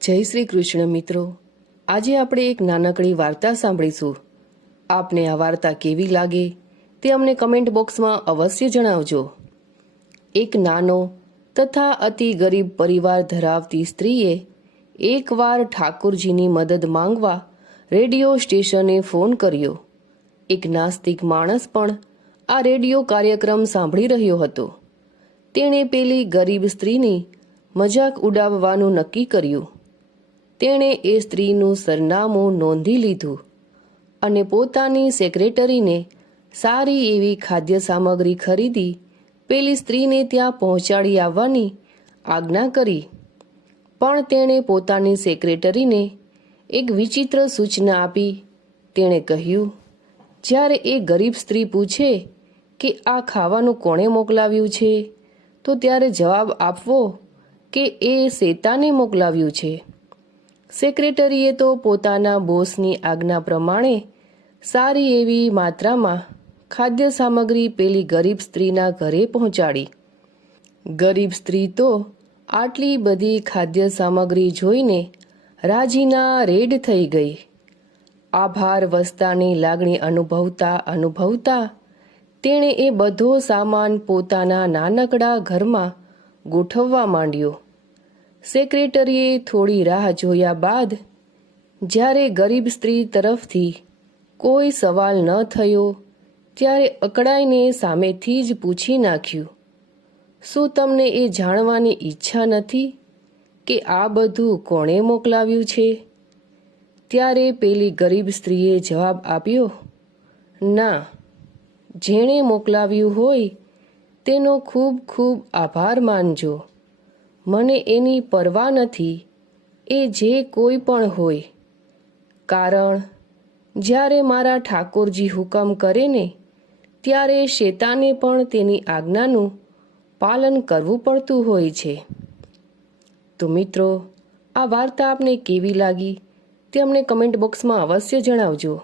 જય શ્રી કૃષ્ણ મિત્રો, આજે આપણે એક નાનકડી વાર્તા સાંભળીશું. આપને આ વાર્તા કેવી લાગે તે અમને કમેન્ટ બોક્સમાં અવશ્ય જણાવજો. એક નાનો તથા અતિ ગરીબ પરિવાર ધરાવતી સ્ત્રીએ એકવાર ઠાકોરજીની મદદ માંગવા રેડિયો સ્ટેશને ફોન કર્યો. એક નાસ્તિક માણસ પણ આ રેડિયો કાર્યક્રમ સાંભળી રહ્યો હતો. તેણે પેલી ગરીબ સ્ત્રીની મજાક ઉડાવવાનું નક્કી કર્યું. તેણે એ સ્ત્રીનું સરનામું નોંધી લીધું અને પોતાની સેક્રેટરીને સારી એવી ખાદ્ય સામગ્રી ખરીદી પેલી સ્ત્રીને ત્યાં પહોંચાડી આવવાની આજ્ઞા કરી. પણ તેણે પોતાની સેક્રેટરીને એક વિચિત્ર સૂચના આપી. તેણે કહ્યું, જ્યારે એ ગરીબ સ્ત્રી પૂછે કે આ ખાવાનું કોણે મોકલાવ્યું છે, તો ત્યારે જવાબ આપવો કે એ શેતાને મોકલાવ્યું છે. સેક્રેટરીએ તો પોતાના બોસની આજ્ઞા પ્રમાણે સારી એવી માત્રામાં ખાદ્ય સામગ્રી પેલી ગરીબ સ્ત્રીના ઘરે પહોંચાડી. ગરીબ સ્ત્રી તો આટલી બધી ખાદ્ય સામગ્રી જોઈને રાજીના રેડ થઈ ગઈ. આભાર વસ્તાની લાગણી અનુભવતા તેણે એ બધો સામાન પોતાના નાનકડા ઘરમાં ગોઠવવા માંડ્યો. સેક્રેટરીએ થોડી રાહ જોયા બાદ જ્યારે ગરીબ સ્ત્રી તરફથી કોઈ સવાલ ન થયો ત્યારે અકળાઈને સામેથી જ પૂછી નાખ્યું, શું તમને એ જાણવાની ઈચ્છા નથી કે આ બધું કોણે મોકલાવ્યું છે? ત્યારે પેલી ગરીબ સ્ત્રીએ જવાબ આપ્યો, ના, જેણે મોકલાવ્યું હોય તેનો ખૂબ ખૂબ આભાર માનજો. મને એની પરવા નથી, એ જે કોઈ પણ હોય. કારણ જ્યારે મારા ઠાકોરજી હુકમ કરે ને ત્યારે શેતાને પણ તેની આજ્ઞાનું પાલન કરવું પડતું હોય છે. તો મિત્રો, આ વાર્તા આપને કેવી લાગી તે અમને કમેન્ટ બોક્સમાં અવશ્ય જણાવજો.